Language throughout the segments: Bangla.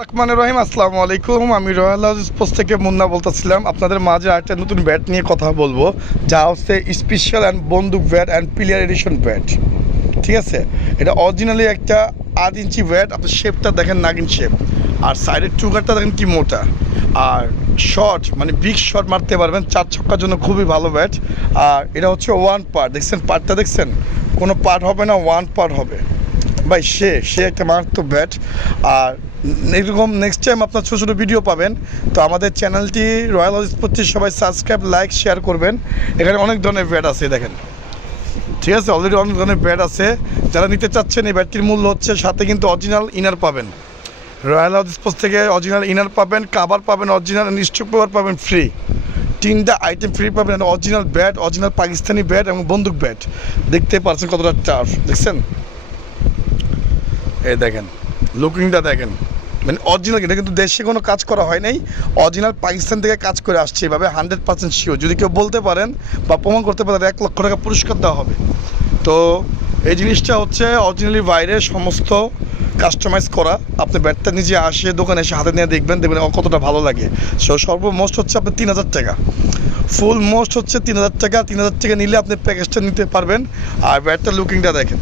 রহমান রহিম, আসসালামু আলাইকুম। আমি রয়্যাল হাউস পোস্ট থেকে মুন্না বলতেছিলাম। আপনাদের মাঝে একটা নতুন ব্যাট নিয়ে কথা বলব, যা হচ্ছে স্পেশাল অ্যান্ড বন্দুক bat and player edition bat. ঠিক আছে? এটা অরিজিনালি একটা আট ইঞ্চি ব্যাট আপনি শেপটা দেখেন, নাগিন শেপ আর সাইডের টুকারটা দেখেন কি মোটা। আর শর্ট মানে বিগ শট মারতে পারবেন, চার ছক্কার জন্য খুবই ভালো ব্যাট। আর এটা হচ্ছে ওয়ান পার্ট দেখছেন? পার্টটা দেখছেন? কোনো পার্ট হবে না ওয়ান পার্ট হবে। ভাই, সে সে একটা মারাত্মক ব্যাট আর এরকম নেক্সট টাইম আপনার ছোটো ছোটো ভিডিও পাবেন। তো আমাদের চ্যানেলটি রয়্যাল প্রতি সবাই সাবস্ক্রাইব লাইক শেয়ার করবেন। এখানে অনেক ধরনের ব্যাট আছে, দেখেন। ঠিক আছে? অলরেডি অনেক ধরনের ব্যাট আছে। যারা নিতে চাচ্ছেন, এই ব্যাটটির মূল্য হচ্ছে সাথে কিন্তু অরিজিনাল ইনার পাবেন। রয়্যাল পোস্ট থেকে অরিজিনাল ইনার পাবেন কাভার পাবেন অরিজিনাল স্টক পেপার পাবেন ফ্রি তিনটা আইটেম ফ্রি পাবেন original bat original Pakistani bat এবং বন্দুক ব্যাট দেখতে পারছেন কতটা টাফ দেখছেন? এই দেখেন লুকিংটা দেখেন। মানে অরিজিনাল এটা কিন্তু দেশে কোনো কাজ করা হয় নাই। অরিজিনাল পাকিস্তান থেকে কাজ করে আসছে এভাবে হান্ড্রেড পার্সেন্ট শিওর যদি কেউ বলতে পারেন বা প্রমাণ করতে পারেন এক লক্ষ টাকা পুরস্কার দেওয়া হবে। তো এই জিনিসটা হচ্ছে অরিজিনালি বাইরে সমস্ত কাস্টমাইজ করা। আপনি ব্যাটটা নিজে আসে দোকানে এসে হাতে নিয়ে দেখবেন দেখবেন কতটা ভালো লাগে। সো সর্বমোস্ট হচ্ছে আপনার তিন হাজার টাকা। ফুল মোস্ট হচ্ছে তিন হাজার টাকা। তিন হাজার টাকা নিলে আপনি প্যাকেজটা নিতে পারবেন। আর ব্যাটটা লুকিংটা দেখেন।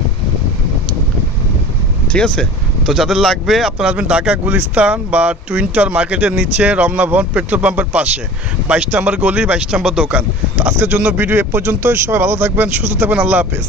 ঠিক আছে? তো যাদের লাগবে, আপনারা আসবেন ঢাকা, গুলিস্তান বা টুইন্টার মার্কেটের নিচে রমনা ভবন পেট্রোল পাম্পের পাশে। বাইশ নম্বর গলি, বাইশ নম্বর দোকান। তো আজকের জন্য ভিডিও এ পর্যন্তই। সবাই ভালো থাকবেন, সুস্থ থাকবেন। আল্লাহ হাফেজ।